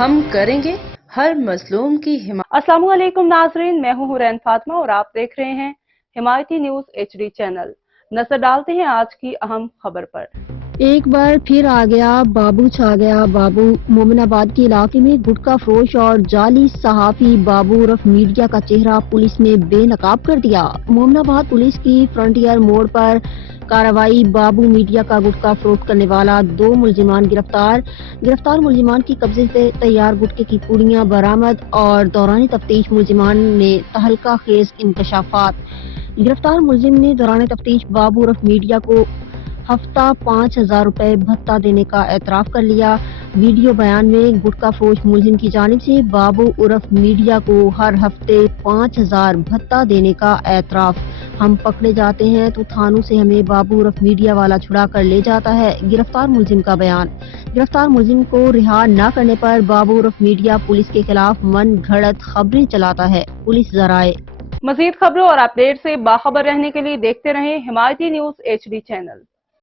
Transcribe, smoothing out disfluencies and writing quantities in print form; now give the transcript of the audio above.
ہم کریں گے ہر مظلوم کی حمایت۔ السلام علیکم ناظرین، میں ہوں حورین فاطمہ اور آپ دیکھ رہے ہیں حمایتی نیوز HD چینل۔ نظر ڈالتے ہیں آج کی اہم خبر پر۔ ایک بار پھر آ گیا بابو چھا گیا بابو۔ مومن آباد کے علاقے میں گٹکا فروش اور جعلی صحافی بابو عرف میڈیا کا چہرہ پولیس نے بے نقاب کر دیا۔ مومن آباد پولیس کی فرنٹیئر موڑ پر کارروائی۔ بابو میڈیا کا گٹکا فروخت کرنے والا 2 ملزمان گرفتار ملزمان کی قبضے سے تیار گٹکے کی پوڑیاں برآمد اور دوران تفتیش ملزمان نے تہلکہ خیز انکشافات۔ گرفتار ملزم نے دوران تفتیش بابو عرف میڈیا کو ہفتہ 5,000 روپے بھتہ دینے کا اعتراف کر لیا۔ ویڈیو بیان میں گٹکا فروش ملزم کی جانب سے بابو عرف میڈیا کو ہر ہفتے 5,000 بھتہ دینے کا اعتراف۔ ہم پکڑے جاتے ہیں تو تھانوں سے ہمیں بابو عرف میڈیا والا چھڑا کر لے جاتا ہے، گرفتار ملزم کا بیان۔ گرفتار ملزم کو رہا نہ کرنے پر بابو عرف میڈیا پولیس کے خلاف من گھڑت خبریں چلاتا ہے۔ پولیس ذرائع۔ مزید خبروں اور اپڈیٹ سے باخبر رہنے کے لیے دیکھتے رہیں حمایتی نیوز HD چینل۔